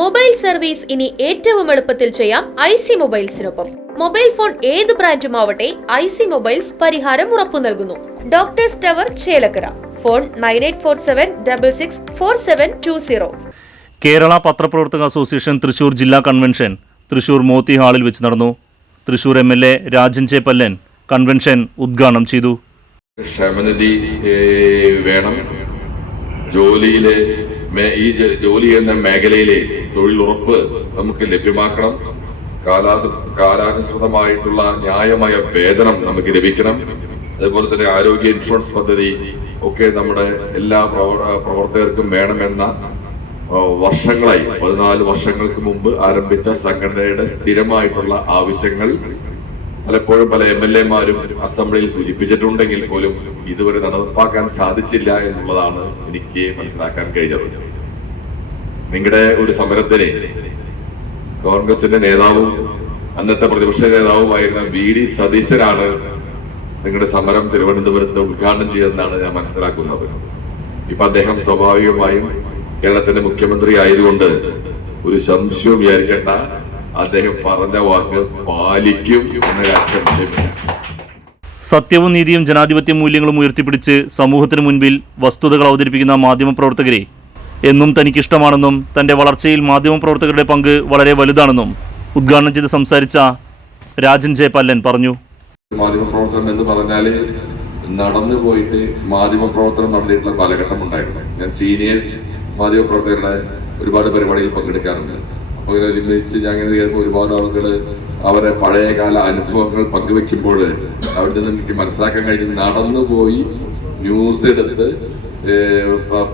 Mobile service ഇനി ഏറ്റവും എളുപ്പത്തിൽ ചെയ്യാം IC മൊബൈൽസിനൊപ്പം. മൊബൈൽ ഫോൺ ഏത് ബ്രാൻഡുമാവട്ടെ IC മൊബൈൽസ് പരിഹാരം ഉറപ്പു നൽകുന്നു. Doctors tower Chelakkara. Phone 9847664720. Kerala പത്രപ്രവർത്തക അസോസിയേഷൻ തൃശൂർ ജില്ലാ കൺവെൻഷൻ തൃശൂർ മോത്തി ഹാളിൽ വെച്ച് നടന്നു. Thrissur MLA Rajan J Pallan convention ഉദ്ഘാടനം ചെയ്തു. ക്ഷമനിധി വേണം. ഈ ജോലി ചെയ്യുന്ന മേഖലയിലെ തൊഴിലുറപ്പ് നമുക്ക് ലഭ്യമാക്കണം. കാലാനുസൃതമായിട്ടുള്ള ന്യായമായ വേതനം നമുക്ക് ലഭിക്കണം. അതുപോലെ തന്നെ ആരോഗ്യ ഇൻഷുറൻസ് പദ്ധതി ഒക്കെ നമ്മുടെ എല്ലാ പ്രവർത്തകർക്കും വേണമെന്ന വർഷങ്ങളായി 14 വർഷങ്ങൾക്ക് മുമ്പ് ആരംഭിച്ച സംഘടനയുടെ സ്ഥിരമായിട്ടുള്ള ആവശ്യങ്ങൾ പലപ്പോഴും പല MLA-മാരും അസംബ്ലിയിൽ സൂചിപ്പിച്ചിട്ടുണ്ടെങ്കിൽ പോലും ഇതുവരെ നടപ്പാക്കാൻ സാധിച്ചില്ല എന്നുള്ളതാണ് എനിക്ക് മനസ്സിലാക്കാൻ കഴിഞ്ഞത്. നിങ്ങളുടെ ഒരു സമരത്തിന് കോൺഗ്രസിന്റെ നേതാവും അന്നത്തെ പ്രതിപക്ഷ നേതാവുമായിരുന്ന VD സതീശനാണ് നിങ്ങളുടെ സമരം തിരുവനന്തപുരത്ത് ഉദ്ഘാടനം ചെയ്തതെന്നാണ് ഞാൻ മനസ്സിലാക്കുന്നത്. ഇപ്പൊ അദ്ദേഹം സ്വാഭാവികമായും കേരളത്തിന്റെ മുഖ്യമന്ത്രി ആയതുകൊണ്ട് ഒരു സംശയവും വിചാരിക്കേണ്ട, അദ്ദേഹം പറഞ്ഞ വാക്ക് പാലിക്കും എന്നൊരു സംശയമില്ല. സത്യവും നീതിയും ജനാധിപത്യ മൂല്യങ്ങളും ഉയർത്തിപ്പിടിച്ച് സമൂഹത്തിന് മുൻപിൽ വസ്തുതകൾ അവതരിപ്പിക്കുന്ന മാധ്യമപ്രവർത്തകരെ എന്നും തനിക്കിഷ്ടമാണെന്നും തന്റെ വളർച്ചയിൽ മാധ്യമപ്രവർത്തകരുടെ പങ്ക് വളരെ വലുതാണെന്നും ഉദ്ഘാടനം ചെയ്ത് സംസാരിച്ച രാജൻ ജെ പല്ലൻ പറഞ്ഞു. മാധ്യമപ്രവർത്തനം എന്ന് പറഞ്ഞാല് നടന്നു പോയിട്ട് മാധ്യമപ്രവർത്തനം നടത്തിയിട്ടുള്ള കാലഘട്ടം ഉണ്ടായിരുന്നു. ഞാൻ സീനിയേഴ്സ് മാധ്യമപ്രവർത്തകരുടെ ഒരുപാട് പരിപാടിയിൽ പങ്കെടുക്കാറുണ്ട്. അപ്പോൾ ഒരുമിച്ച് ഞാൻ ഇങ്ങനെ ഒരുപാട് ആളുകൾ അവരെ പഴയകാല അനുഭവങ്ങൾ പങ്കുവെക്കുമ്പോൾ അവിടെ നിന്ന് എനിക്ക് മനസ്സിലാക്കാൻ കഴിഞ്ഞു, നടന്നുപോയി ന്യൂസ് എടുത്ത്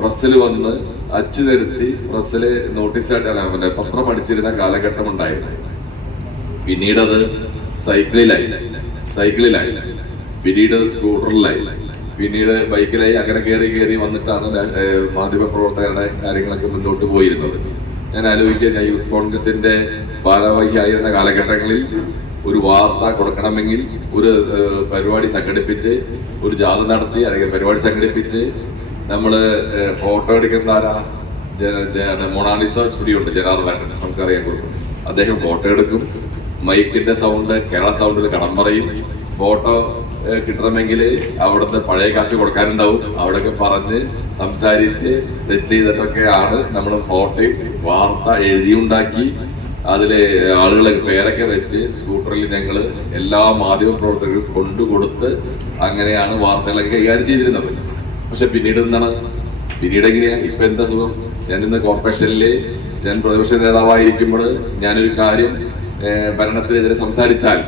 പ്രസ്സിൽ വന്ന് അച്ചു നിരത്തി പ്രസ്സില് നോട്ടീസായിട്ട് പത്രം അടിച്ചിരുന്ന കാലഘട്ടം ഉണ്ടായിരുന്നു. പിന്നീട് അത് സൈക്കിളിലായി, പിന്നീട് അത് സ്കൂട്ടറിലായി, പിന്നീട് ബൈക്കിലായി. അങ്ങനെ കയറി വന്നിട്ടാണ് മാധ്യമപ്രവർത്തകരുടെ കാര്യങ്ങളൊക്കെ മുന്നോട്ട് പോയിരുന്നത്. ഞാൻ ആലോചിക്കുക, ഞാൻ യൂത്ത് കോൺഗ്രസിന്റെ ഭാരവാഹിയായിരുന്ന കാലഘട്ടങ്ങളിൽ ഒരു വാർത്ത കൊടുക്കണമെങ്കിൽ ഒരു പരിപാടി സംഘടിപ്പിച്ച്, ഒരു ജാഥ നടത്തി അല്ലെങ്കിൽ പരിപാടി സംഘടിപ്പിച്ച് നമ്മള് ഫോട്ടോ എടുക്കുന്ന മൊണാലിസ സ്റ്റുഡിയോ ഉണ്ട് ജനാർദ്ദൻ, നമുക്കറിയാൻ കൊടുക്കും. അദ്ദേഹം ഫോട്ടോ എടുക്കും, മൈക്കിന്റെ സൗണ്ട് കേരള സൗണ്ടിൽ കടം പറയും. ഫോട്ടോ കിട്ടണമെങ്കിൽ അവിടുന്ന് പഴയ കാശ് കൊടുക്കാനുണ്ടാവും. അവിടെയൊക്കെ പറഞ്ഞ് സംസാരിച്ച് സെറ്റ് ചെയ്തിട്ടൊക്കെയാണ് നമ്മൾ ഫോട്ടോയും വാർത്ത എഴുതിയുണ്ടാക്കി അതിലെ ആളുകളെ പേരൊക്കെ വെച്ച് സ്കൂട്ടറിൽ ഞങ്ങൾ എല്ലാ മാധ്യമപ്രവർത്തകരും കൊണ്ടുകൊടുത്ത് അങ്ങനെയാണ് വാർത്തകളൊക്കെ കൈകാര്യം ചെയ്തിരുന്നത്. പക്ഷെ പിന്നീട് എങ്ങനെയാ ഇപ്പൊ എന്താ സുഖം? ഞാനിന്ന് കോർപ്പറേഷനില് ഞാൻ പ്രതിപക്ഷ നേതാവായിരിക്കുമ്പോൾ ഞാനൊരു കാര്യം ഭരണത്തിനെതിരെ സംസാരിച്ചാൽ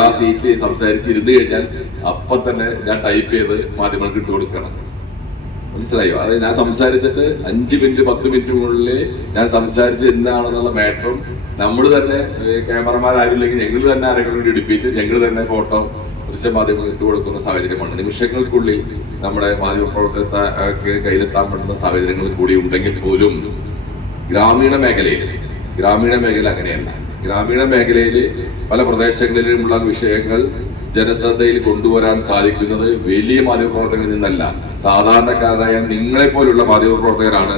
ആ സീറ്റിൽ സംസാരിച്ചിരുന്നു കഴിഞ്ഞാൽ അപ്പം തന്നെ ഞാൻ ടൈപ്പ് ചെയ്ത് മാധ്യമങ്ങൾക്ക് ഇട്ട് കൊടുക്കണം. മനസ്സിലായോ? അത് ഞാൻ സംസാരിച്ചിട്ട് 5 മിനിറ്റ് 10 മിനിറ്റിനുള്ളിൽ ഞാൻ സംസാരിച്ച് എന്താണെന്നുള്ള മാറ്ററും നമ്മൾ തന്നെ ക്യാമറമാരാരില്ലെങ്കിൽ ഞങ്ങൾ തന്നെ ആരെങ്കിലും കൂടി എടുപ്പിച്ച് ഞങ്ങൾ തന്നെ ഫോട്ടോ ദൃശ്യമാധ്യമങ്ങൾ ഇട്ട് കൊടുക്കുന്ന സാഹചര്യമാണ്. നിമിഷങ്ങൾക്കുള്ളിൽ നമ്മുടെ മാധ്യമപ്രവർത്തകർക്ക് കയ്യിലെത്താൻ പറ്റുന്ന സാഹചര്യങ്ങൾ കൂടി ഉണ്ടെങ്കിൽ പോലും ഗ്രാമീണ മേഖല അങ്ങനെയല്ല. ഗ്രാമീണ മേഖലയിൽ പല പ്രദേശങ്ങളിലുമുള്ള വിഷയങ്ങൾ ജനശ്രദ്ധയിൽ കൊണ്ടുവരാൻ സാധിക്കുന്നത് വലിയ മാധ്യമപ്രവർത്തകരിൽ നിന്നല്ല, സാധാരണക്കാരായ നിങ്ങളെ പോലുള്ള മാധ്യമപ്രവർത്തകരാണ്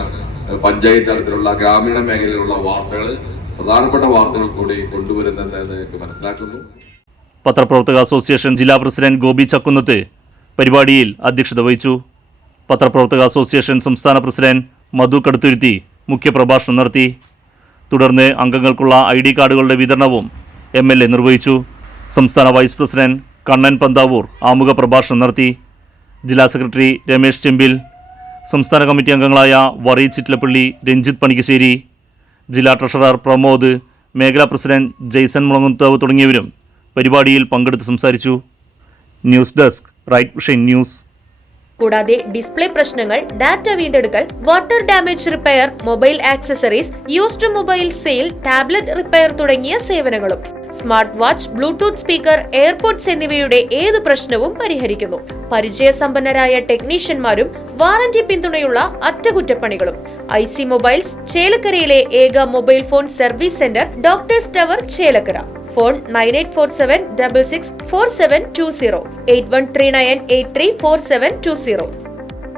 പഞ്ചായത്ത് തലത്തിലുള്ള ഗ്രാമീണ മേഖലയിലുള്ള വാർത്തകൾ, പ്രധാനപ്പെട്ട വാർത്തകൾ കൂടി കൊണ്ടുവരുന്നതെന്ന് മനസ്സിലാക്കുന്നു. പത്രപ്രവർത്തക അസോസിയേഷൻ ജില്ലാ പ്രസിഡന്റ് ഗോപി ചക്കുന്നത്ത് പരിപാടിയിൽ അധ്യക്ഷത വഹിച്ചു. പത്രപ്രവർത്തക അസോസിയേഷൻ സംസ്ഥാന പ്രസിഡന്റ് മധു കടുത്തുരുത്തി മുഖ്യപ്രഭാഷണം നടത്തി. തുടർന്ന് അംഗങ്ങൾക്കുള്ള ID കാർഡുകളുടെ വിതരണവും MLA നിർവഹിച്ചു. സംസ്ഥാന വൈസ് പ്രസിഡന്റ് കണ്ണൻ പന്താവൂർ ആമുഖ പ്രഭാഷണം നടത്തി. ജില്ലാ സെക്രട്ടറി രമേശ് ചെമ്പിൽ, സംസ്ഥാന കമ്മിറ്റി അംഗങ്ങളായ വറി ചിറ്റലപ്പള്ളി, രഞ്ജിത്ത് പണിക്കശ്ശേരി, ജില്ലാ ട്രഷറർ പ്രമോദ്, മേഖലാ പ്രസിഡന്റ് ജെയ്സൺ മുളങ്ങുത്താവ് തുടങ്ങിയവരും പരിപാടിയിൽ പങ്കെടുത്ത് സംസാരിച്ചു. News desk Right Vision News. കൂടാതെ ഡിസ്പ്ലേ പ്രശ്നങ്ങൾ, ഡാറ്റ വീണ്ടെടുക്കൽ, water damage repair, mobile accessories, used mobile sale, tablet repair തുടങ്ങിയ സേവനങ്ങളും. Smart watch, Bluetooth speaker, AirPods എന്നിവയുടെ ഏത് പ്രശ്നവും പരിഹരിക്കുന്നു. പരിചയസമ്പന്നരായ ടെക്നീഷ്യന്മാരും വാറന്റി പിന്തുണയുള്ള അറ്റകുറ്റപ്പണികളും. IC മൊബൈൽസ് ചേലക്കരയിലെ ഏക mobile phone service centre doctors tower Chelakkara. Phone 9847664720, 8139834720.